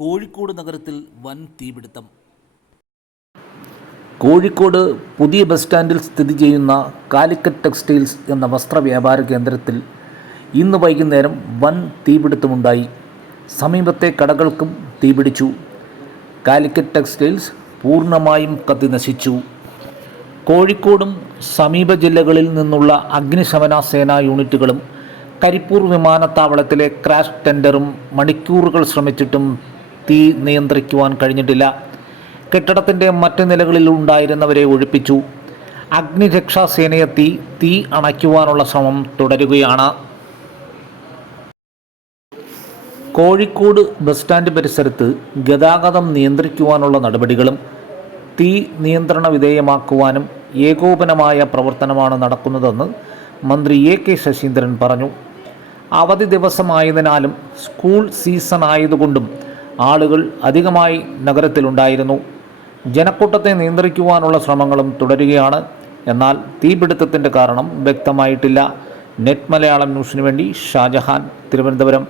കോഴിക്കോട് നഗരത്തിൽ വൻ തീപിടുത്തം. കോഴിക്കോട് പുതിയ ബസ് സ്റ്റാൻഡിൽ സ്ഥിതി ചെയ്യുന്ന കാലിക്കറ്റ് ടെക്സ്റ്റൈൽസ് എന്ന വസ്ത്രവ്യാപാര കേന്ദ്രത്തിൽ ഇന്ന് വൈകുന്നേരം വൻ തീപിടുത്തമുണ്ടായി. സമീപത്തെ കടകൾക്കും തീപിടിച്ചു. കാലിക്കറ്റ് ടെക്സ്റ്റൈൽസ് പൂർണ്ണമായും കത്തിനശിച്ചു. കോഴിക്കോടും സമീപ ജില്ലകളിൽ നിന്നുള്ള അഗ്നിശമന സേനാ യൂണിറ്റുകളും കരിപ്പൂർ വിമാനത്താവളത്തിലെ ക്രാഷ് ടെൻഡറും മണിക്കൂറുകൾ ശ്രമിച്ചിട്ടും തീ നിയന്ത്രിക്കുവാൻ കഴിഞ്ഞിട്ടില്ല. കെട്ടിടത്തിൻ്റെ മറ്റ് നിലകളിൽ ഉണ്ടായിരുന്നവരെ ഒഴിപ്പിച്ചു. അഗ്നിരക്ഷാസേനയെത്തി തീ അണയ്ക്കുവാനുള്ള ശ്രമം തുടരുകയാണ്. കോഴിക്കോട് ബസ് സ്റ്റാൻഡ് പരിസരത്ത് ഗതാഗതം നിയന്ത്രിക്കുവാനുള്ള നടപടികളും തീ നിയന്ത്രണ വിധേയമാക്കുവാനും ഏകോപനമായ പ്രവർത്തനമാണ് നടക്കുന്നതെന്ന് മന്ത്രി എ.കെ. ശശീന്ദ്രൻ പറഞ്ഞു. അവധി ദിവസമായതിനാലും സ്കൂൾ സീസൺ ആയതുകൊണ്ടും ആളുകൾ അധികമായി നഗരത്തിലുണ്ടായിരുന്നു. ജനക്കൂട്ടത്തെ നിയന്ത്രിക്കുവാനുള്ള ശ്രമങ്ങളും തുടരുകയാണ്. എന്നാൽ തീപിടുത്തത്തിൻ്റെ കാരണം വ്യക്തമായിട്ടില്ല. നെറ്റ് മലയാളം ന്യൂസിനു വേണ്ടി ഷാജഹാൻ, തിരുവനന്തപുരം.